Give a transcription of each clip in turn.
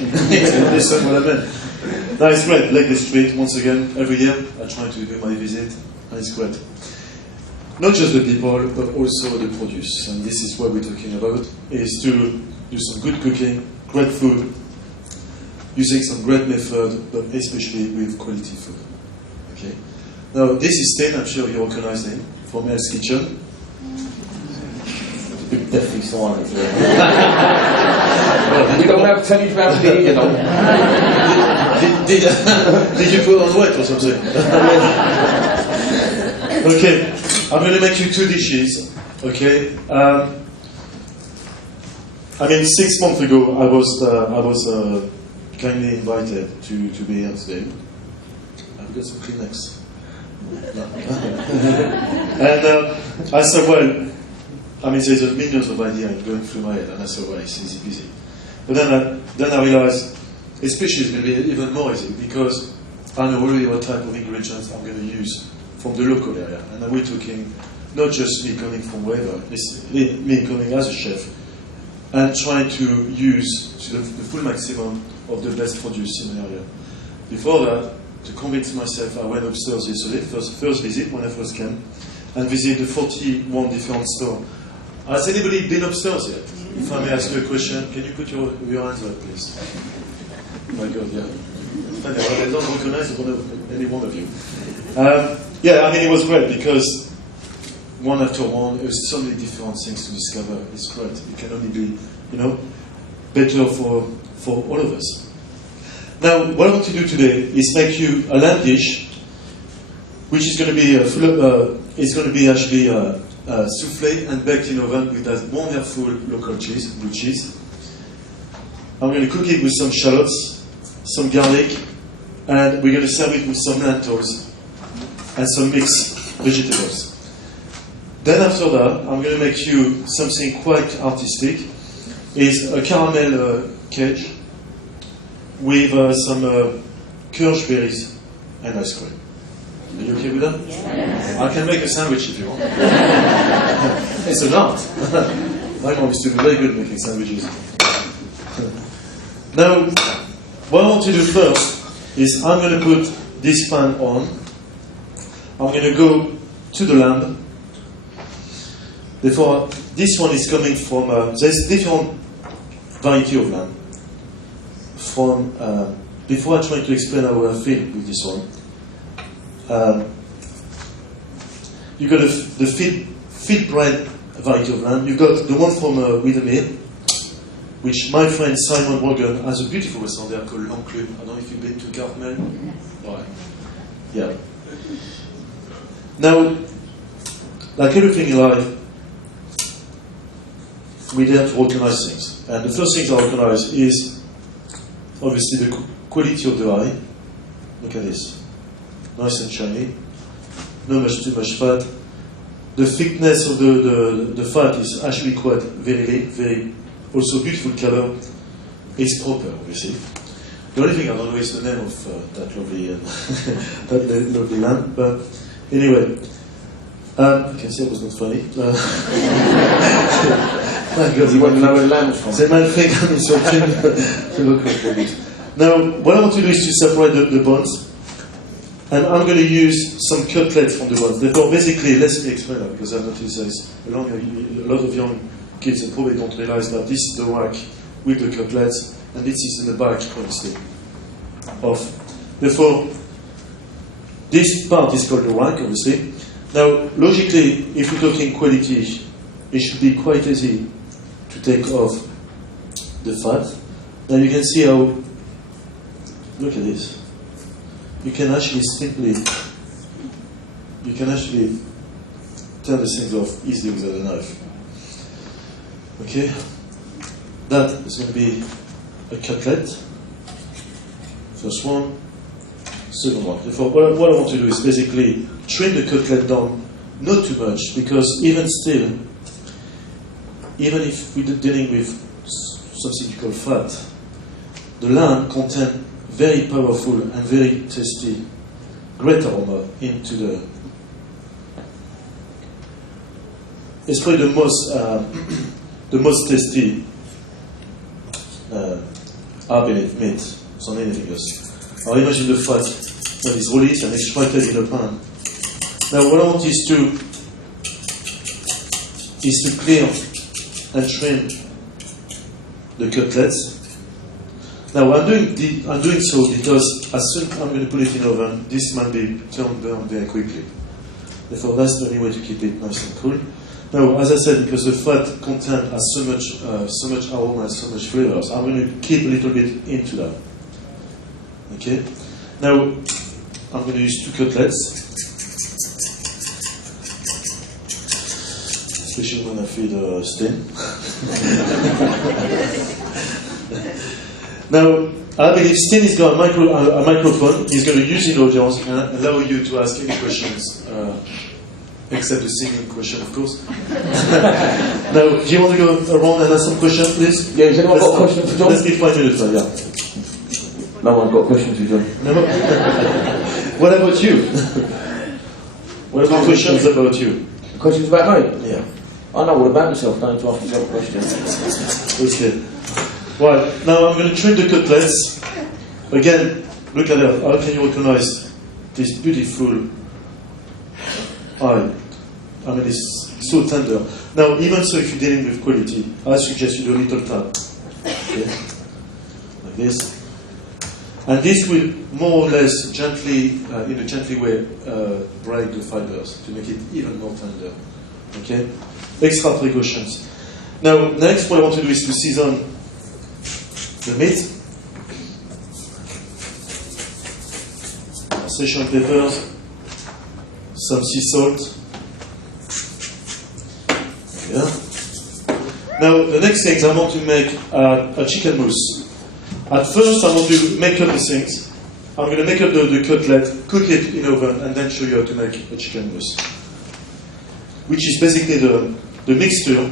Listen what I meant. No, it's great. Legless Street, once again, every year I try to do my visit, and it's great. Not just the people, but also the produce. And this is what we're talking about, is to do some good cooking, great food, using some great method, but especially with quality food. Okay. Now, this is Sten, I'm sure you recognize him, from Hell's Kitchen. Definitely silent. We don't have telly family, you know. Did you put on weight or something? Okay, I'm going to make you two dishes. Okay. I mean, 6 months ago, I was kindly invited to be here today. I've got some Kleenex. And I said, well, I mean, there's millions of ideas going through my head, and I said, well, it's easy peasy. But then I realized, especially it's going to be even more easy, because I know already what type of ingredients I'm going to use from the local area. And we're talking not just me coming from wherever, it's me coming as a chef, and trying to use to the full maximum of the best produce in the area. Before that, to convince myself, I went upstairs yesterday, first visit when I first came, and visited the 41 different stores. Has anybody been upstairs yet? If I may ask you a question, can you put your hands up, please? Oh my God, yeah. I don't recognize any one of you. Yeah, I mean, it was great because one after one, there's so many different things to discover. It's great. It can only be, better for all of us. Now, what I want to do today is make you a lamb dish, which is going to be actually soufflé and baked in oven with that wonderful local cheese, blue cheese. I'm going to cook it with some shallots, some garlic, and we're going to serve it with some lentils and some mixed vegetables. Then after that, I'm going to make you something quite artistic. It's a caramel cake with some kirsch berries and ice cream. Are you okay with that? Yes. I can make a sandwich if you want. It's an art. My mom used to be very good at making sandwiches. Now, what I want to do first is I'm going to put this pan on. I'm going to go to the lamb. Therefore, this one is coming from, there's different variety of lamb. Before I try to explain how I feel with this one, you've got the feed bred variety of lamb. You've got the one from Widdermere, which my friend Simon Brogan has a beautiful restaurant there called L'Enclume. I don't know if you've been to Carmel. Right. Yeah. Now, like everything in life, we're there to organize things. And the first thing I organize is obviously the quality of the eye. Look at this. Nice and shiny. Not too much fat. The thickness of the fat is actually quite very also beautiful color. It's proper, obviously. The only thing I don't know is the name of that lovely lovely lamb. But anyway, you can see it was not funny. You want to know where the lamb is from? C'est mal fait comme ils sont faits. Now, what I want to do is to separate the bones. And I'm going to use some cutlets from the bones. Therefore, basically, let me explain that, because I've noticed there's a lot of young kids that probably don't realize that this is the rack with the cutlets, and this is in the back, obviously, Therefore, this part is called the rack, obviously. Now, logically, if we're talking quality, it should be quite easy to take off the fat. Now you can see how, look at this. You can actually turn the things off easily with a knife. Okay? That is going to be a cutlet. First one, second one. Therefore, what I want to do is basically trim the cutlet down, not too much, because even if we're dealing with something called fat, the lamb contains very powerful and very tasty, great aroma into the. It's probably the most tasty beneath meat, sans anything else. Now imagine the fat that is released and extracted in a pan. Now what I want is to clear and trim the cutlets. Now I'm doing so because as soon as I'm going to put it in the oven, this might be burned very quickly. Therefore, that's the only way to keep it nice and cool. Now, as I said, because the fat content has so much aroma and so much flavors, I'm going to keep a little bit into that. Okay. Now, I'm going to use 2 cutlets, especially when I feed Sten. Now, I believe Sten has got a microphone. He's going to use the audience and allow you to ask any questions, except the singing question, of course. Now, do you want to go around and ask some questions, please? Yeah, has anyone got a question for John? Let's give 5 minutes, yeah. No one's got a question for John. No. What about you? What about questions about you? Questions about me? Yeah. I know all about myself, don't need to ask yourself a question. Okay. Right, now I'm going to trim the cutlets. Again, look at that. How can you recognize this beautiful eye? I mean, it's so tender. Now, even so, if you're dealing with quality, I suggest you do a little tap. Okay? Like this. And this will more or less gently, in a gently way, break the fibers to make it even more tender. Okay? Extra precautions. Now, next, what I want to do is to season the meat. Session peppers, some sea salt. Yeah. Now, the next thing is I want to make a chicken mousse. At first, I want to make up the things. I'm going to make up the cutlet, cook it in oven, and then show you how to make a chicken mousse, which is basically the mixture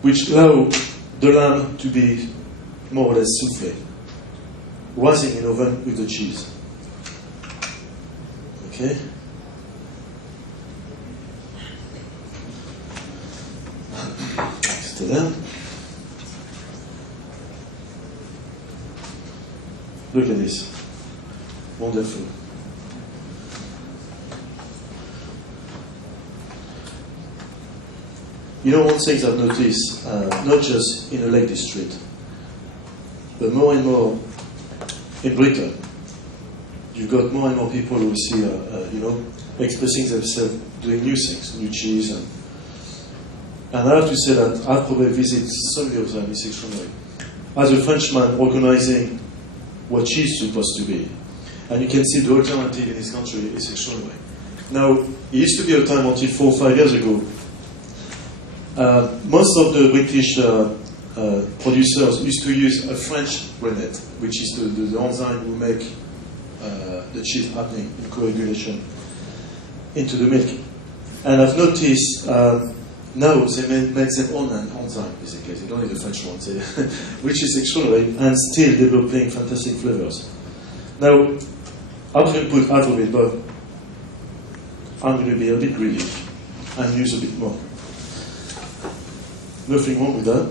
which allow the lamb to be more or less soufflé, rising in oven with the cheese. Okay? Stay there. Look at this. Wonderful. You know, one thing I've noticed, not just in the Lake District, but more and more in Britain, you've got more and more people who see, expressing themselves, doing new things, new cheese. And I have to say that I've probably visited so many of them, it's extraordinary. As a Frenchman, organizing what cheese is supposed to be. And you can see the alternative in this country is extraordinary. Now, it used to be a time until 4 or 5 years ago, most of the British producers used to use a French rennet, which is the enzyme who make the cheese happening in coagulation into the milk. And I've noticed now they made their own enzyme, basically. They don't need the French one, which is extraordinary, and still developing fantastic flavors. Now, I'm going to put half of it, but I'm going to be a bit greedy and use a bit more. Nothing wrong with that.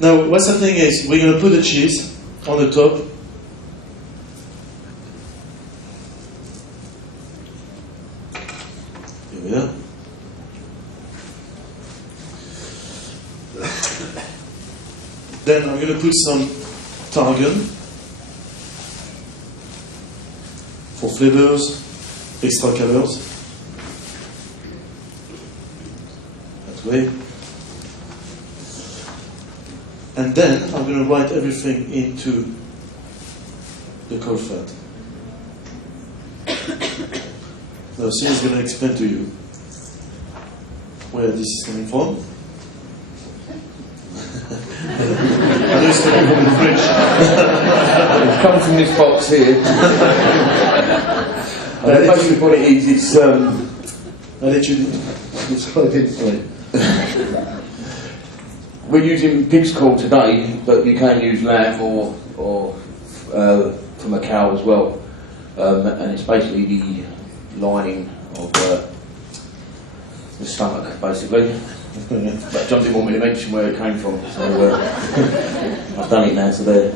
Now, what's happening is we're going to put the cheese on the top. Here we are. Then I'm going to put some tarragon for flavors, extra colors. That way. And then I'm going to write everything into the cold fat. Now, Sia is going to explain to you where this is coming from. I know it's coming from the fridge. It's come from this box here. Basically what it is, it's I'll let you describe it. we're using pig's caul today, but you can use lamb or from a cow as well. And it's basically the lining of the stomach, basically. But John didn't want me to mention where it came from, so I've done it now, so there.